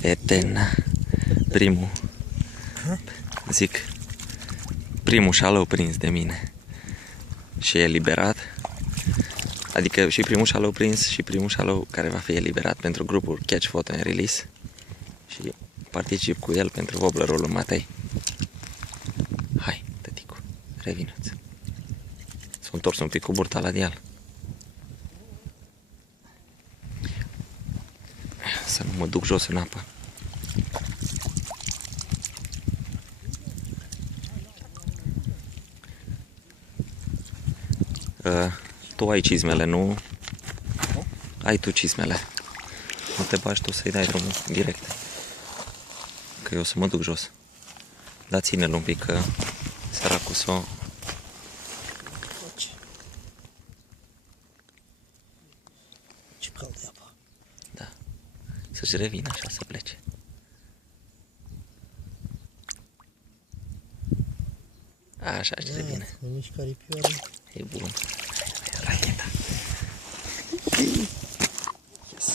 Etena. Primul. Zic. Primul șalău prins de mine. Și e eliberat. Adică și primul șalău prins și primul șalău care va fi eliberat pentru grupul Catch, Photo and Release. Și particip cu el pentru wobblerul lui Matei. Hai, tăticu, revină-ți. S-a întors un pic cu burta la deal. Să nu mă duc jos în apă. Tu ai cizmele, nu? Ai tu cizmele. Nu te bagi tu să-i dai drumul direct. Că eu o să mă duc jos. Da, ține-l un pic, că săracul s-o... Ce cald e apa. Da. Să-și revină așa, să plece. Așa își revine. Mă mișcă aripioare. E bun. Racheta.